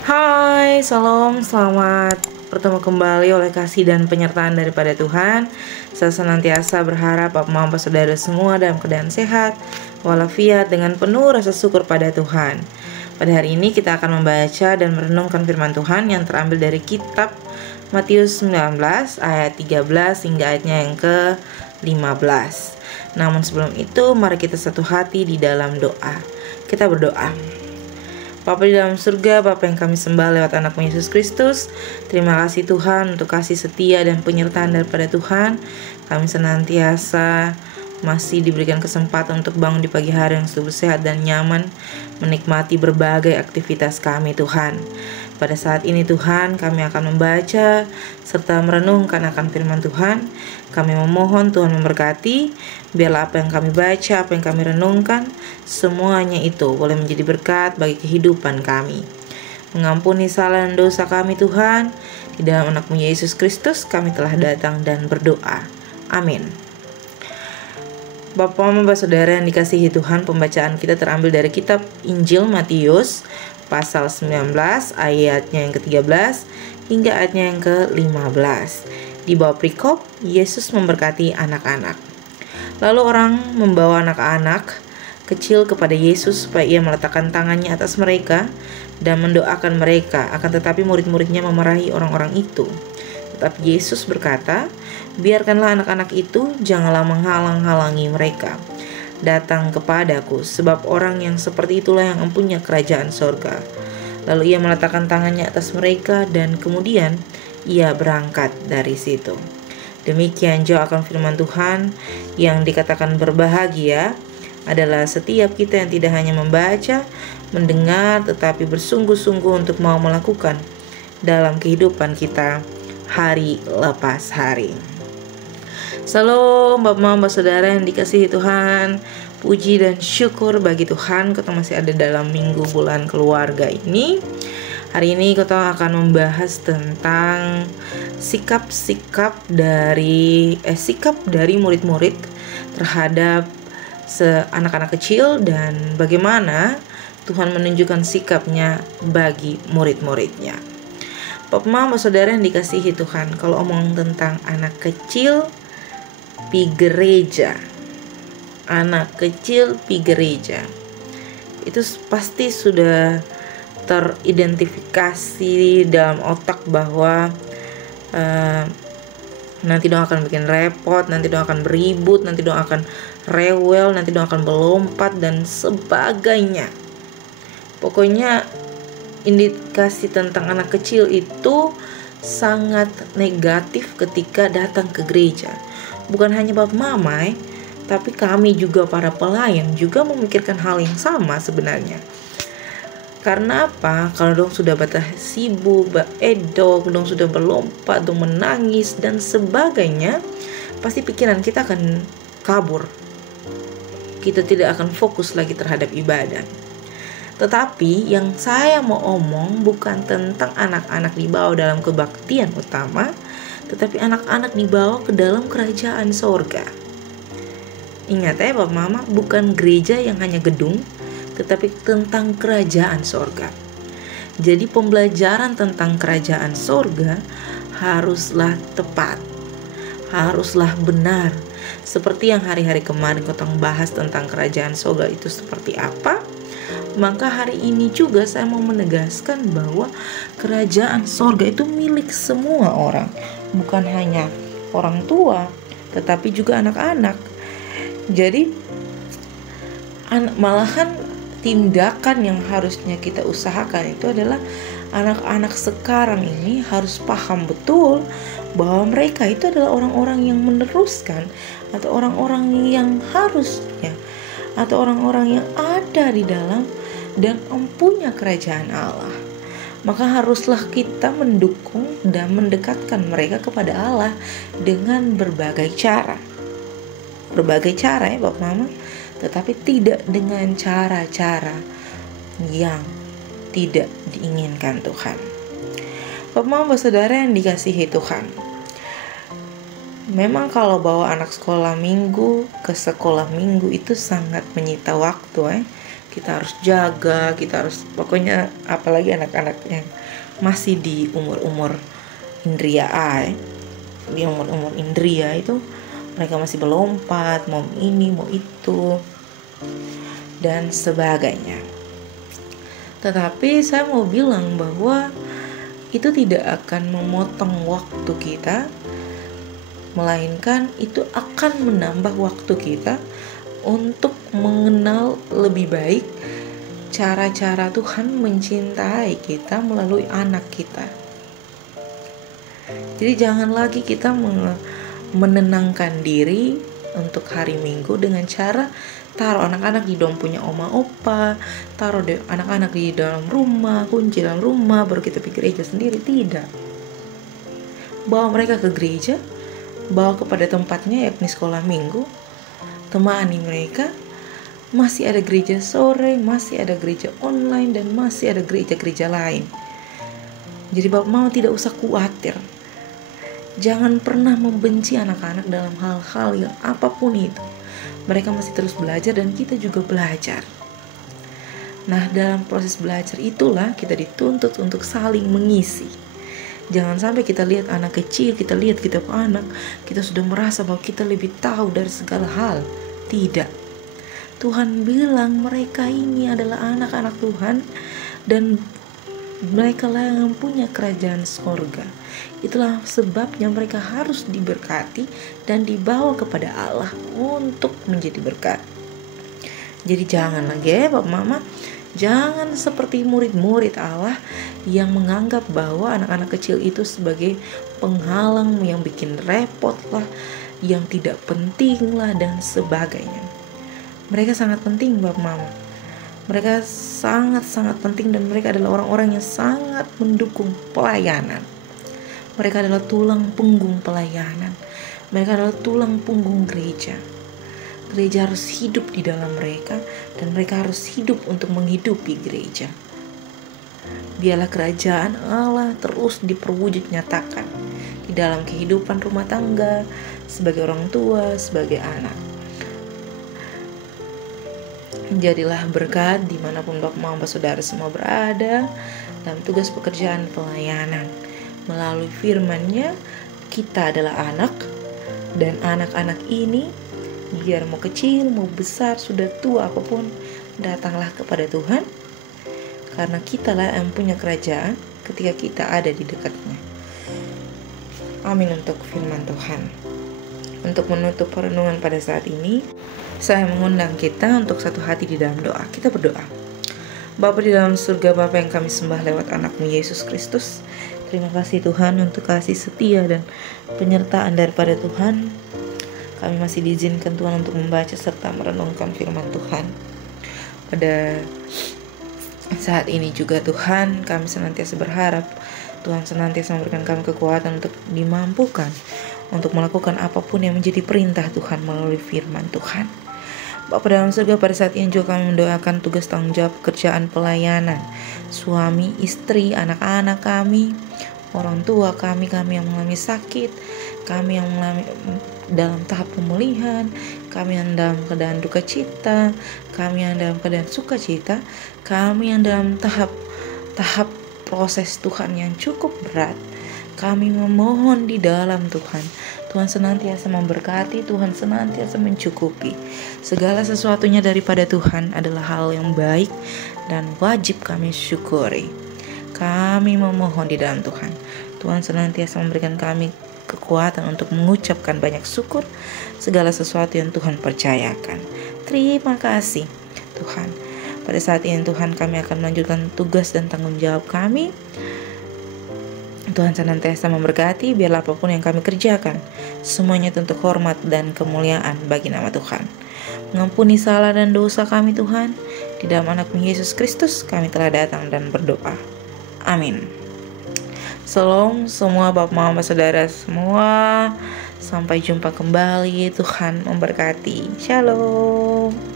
Hai, salam, selamat bertemu kembali oleh kasih dan penyertaan daripada Tuhan. Saya senantiasa berharap Bapak Mama Saudara semua dalam keadaan sehat walafiat dengan penuh rasa syukur pada Tuhan. Pada hari ini kita akan membaca dan merenungkan firman Tuhan yang terambil dari kitab Matius 19 ayat 13 hingga ayatnya yang ke-15. Namun sebelum itu mari kita satu hati di dalam doa. Kita berdoa. Bapa di dalam surga, Bapa yang kami sembah lewat anak-Mu Yesus Kristus, terima kasih Tuhan untuk kasih setia dan penyertaan daripada Tuhan. Kami senantiasa masih diberikan kesempatan untuk bangun di pagi hari yang sungguh sehat dan nyaman, menikmati berbagai aktivitas kami Tuhan. Pada saat ini Tuhan, kami akan membaca serta merenungkan akan firman Tuhan. Kami memohon Tuhan memberkati, biarlah apa yang kami baca, apa yang kami renungkan, semuanya itu boleh menjadi berkat bagi kehidupan kami. Mengampuni salah dan dosa kami Tuhan. Di dalam anak-Mu Yesus Kristus kami telah datang dan berdoa. Amin. Bapak, Mama, Saudara yang dikasihi Tuhan, pembacaan kita terambil dari kitab Injil Matius pasal 19 ayatnya yang ke-13 hingga ayatnya yang ke-15. Di bawah perikop, Yesus memberkati anak-anak. Lalu orang membawa anak-anak kecil kepada Yesus supaya ia meletakkan tangannya atas mereka dan mendoakan mereka. Akan tetapi murid-muridnya memarahi orang-orang itu. Tetapi Yesus berkata, biarkanlah anak-anak itu, janganlah menghalang-halangi mereka. Datang kepadaku, sebab orang yang seperti itulah yang mempunyai kerajaan sorga. Lalu ia meletakkan tangannya atas mereka dan kemudian ia berangkat dari situ. Demikian jauh akan firman Tuhan. Yang dikatakan berbahagia adalah setiap kita yang tidak hanya membaca, mendengar, tetapi bersungguh-sungguh untuk mau melakukan dalam kehidupan kita hari lepas hari. Salam Bapak Mama Saudara yang dikasihi Tuhan. Puji dan syukur bagi Tuhan kita masih ada dalam minggu bulan keluarga ini. Hari ini kita akan membahas tentang sikap dari murid-murid terhadap anak-anak kecil dan bagaimana Tuhan menunjukkan sikapnya bagi murid-muridnya. Bapak Mama Saudara yang dikasihi Tuhan, kalau omong tentang anak kecil pi gereja, anak kecil pi gereja, itu pasti sudah teridentifikasi dalam otak bahwa nanti dong akan bikin repot, nanti dong akan beribut, nanti dong akan rewel, nanti dong akan melompat dan sebagainya. Pokoknya indikasi tentang anak kecil itu sangat negatif ketika datang ke gereja. Bukan hanya Bapak Mama, tapi kami juga para pelayan juga memikirkan hal yang sama sebenarnya. Karena apa? Kalau dong sudah batah sibuk, edok, dong sudah berlompat, dong menangis dan sebagainya, pasti pikiran kita akan kabur. Kita tidak akan fokus lagi terhadap ibadah. Tetapi yang saya mau omong bukan tentang anak-anak dibawa dalam kebaktian utama, tetapi anak-anak dibawa ke dalam kerajaan sorga. Ingat ya Bapak Mama, bukan gereja yang hanya gedung, tetapi tentang kerajaan sorga. Jadi pembelajaran tentang kerajaan sorga haruslah tepat, haruslah benar. Seperti yang hari-hari kemarin kita bahas tentang kerajaan sorga itu seperti apa, maka hari ini juga saya mau menegaskan bahwa kerajaan sorga itu milik semua orang. Bukan hanya orang tua, tetapi juga anak-anak. Jadi malahan tindakan yang harusnya kita usahakan itu adalah anak-anak sekarang ini harus paham betul bahwa mereka itu adalah orang-orang yang meneruskan, atau orang-orang yang harusnya, atau orang-orang yang ada di dalam dan mempunyai kerajaan Allah. Maka haruslah kita mendukung dan mendekatkan mereka kepada Allah dengan berbagai cara. Berbagai cara ya Bapak Mama, tetapi tidak dengan cara-cara yang tidak diinginkan Tuhan. Bapak Mama Saudara yang dikasihi Tuhan, memang kalau bawa anak sekolah minggu ke sekolah minggu itu sangat menyita waktu kita harus jaga, kita harus, pokoknya apalagi anak-anak yang masih di umur-umur indria di umur-umur indria itu, mereka masih melompat, mau ini, mau itu, dan sebagainya. Tetapi saya mau bilang bahwa itu tidak akan memotong waktu kita, melainkan itu akan menambah waktu kita untuk mengenal lebih baik cara-cara Tuhan mencintai kita melalui anak kita. Jadi jangan lagi kita menenangkan diri untuk hari Minggu dengan cara taruh anak-anak di dalam punya oma opa, taruh anak-anak di dalam rumah, kunci dalam rumah, baru kita pergi gereja sendiri. Tidak. Bawa mereka ke gereja, bawa kepada tempatnya yakni sekolah minggu, temani mereka. Masih ada gereja sore, masih ada gereja online, dan masih ada gereja-gereja lain. Jadi Bapak Mama tidak usah khawatir. Jangan pernah membenci anak-anak dalam hal-hal yang apapun itu. Mereka masih terus belajar dan kita juga belajar. Nah, dalam proses belajar itulah kita dituntut untuk saling mengisi. Jangan sampai kita lihat anak kecil, kita lihat kita anak, kita sudah merasa bahwa kita lebih tahu dari segala hal. Tidak. Tuhan bilang mereka ini adalah anak-anak Tuhan dan mereka lah yang punya kerajaan sorga. Itulah sebabnya mereka harus diberkati dan dibawa kepada Allah untuk menjadi berkat. Jadi jangan lagi ya Bapak Mama, jangan seperti murid-murid Allah yang menganggap bahwa anak-anak kecil itu sebagai penghalang, yang bikin repot lah, yang tidak penting lah, dan sebagainya. Mereka sangat penting Bapak Mama. Mereka sangat-sangat penting dan mereka adalah orang-orang yang sangat mendukung pelayanan. Mereka adalah tulang punggung pelayanan. Mereka adalah tulang punggung gereja. Gereja harus hidup di dalam mereka dan mereka harus hidup untuk menghidupi gereja. Biarlah kerajaan Allah terus diperwujud nyatakan di dalam kehidupan rumah tangga, sebagai orang tua, sebagai anak. Jadilah berkat dimanapun Bapak Mama Saudara semua berada dalam tugas pekerjaan pelayanan. Melalui firman-Nya kita adalah anak, dan anak-anak ini biar mau kecil, mau besar, sudah tua apapun, datanglah kepada Tuhan, karena kitalah yang punya kerajaan ketika kita ada di dekatnya. Amin untuk firman Tuhan. Untuk menutup perenungan pada saat ini, saya mengundang kita untuk satu hati di dalam doa. Kita berdoa. Bapa di dalam surga, Bapa yang kami sembah lewat anakmu Yesus Kristus, terima kasih Tuhan untuk kasih setia dan penyertaan daripada Tuhan. Kami masih diizinkan Tuhan untuk membaca serta merenungkan firman Tuhan. Pada saat ini juga Tuhan, kami senantiasa berharap Tuhan senantiasa memberikan kami kekuatan untuk dimampukan untuk melakukan apapun yang menjadi perintah Tuhan melalui firman Tuhan. Bapa dalam surga, pada saat ini juga kami mendoakan tugas tanggung jawab pekerjaan pelayanan, suami, istri, anak-anak kami, orang tua kami yang mengalami sakit, kami yang mengalami dalam tahap pemulihan, kami yang dalam keadaan duka cita, kami yang dalam keadaan sukacita, kami yang dalam tahap proses Tuhan yang cukup berat. Kami memohon di dalam Tuhan senantiasa memberkati, Tuhan senantiasa mencukupi. Segala sesuatunya daripada Tuhan adalah hal yang baik dan wajib kami syukuri. Kami memohon di dalam Tuhan senantiasa memberikan kami kekuatan untuk mengucapkan banyak syukur segala sesuatu yang Tuhan percayakan. Terima kasih Tuhan. Pada saat ini Tuhan, kami akan melanjutkan tugas dan tanggung jawab kami. Tuhan senantiasa memberkati, biarlah apapun yang kami kerjakan, semuanya untuk hormat dan kemuliaan bagi nama Tuhan. Mengampuni salah dan dosa kami Tuhan. Di dalam anakmu Yesus Kristus kami telah datang dan berdoa. Amin. Shalom semua Bapak Mama Saudara semua. Sampai jumpa kembali. Tuhan memberkati. Shalom.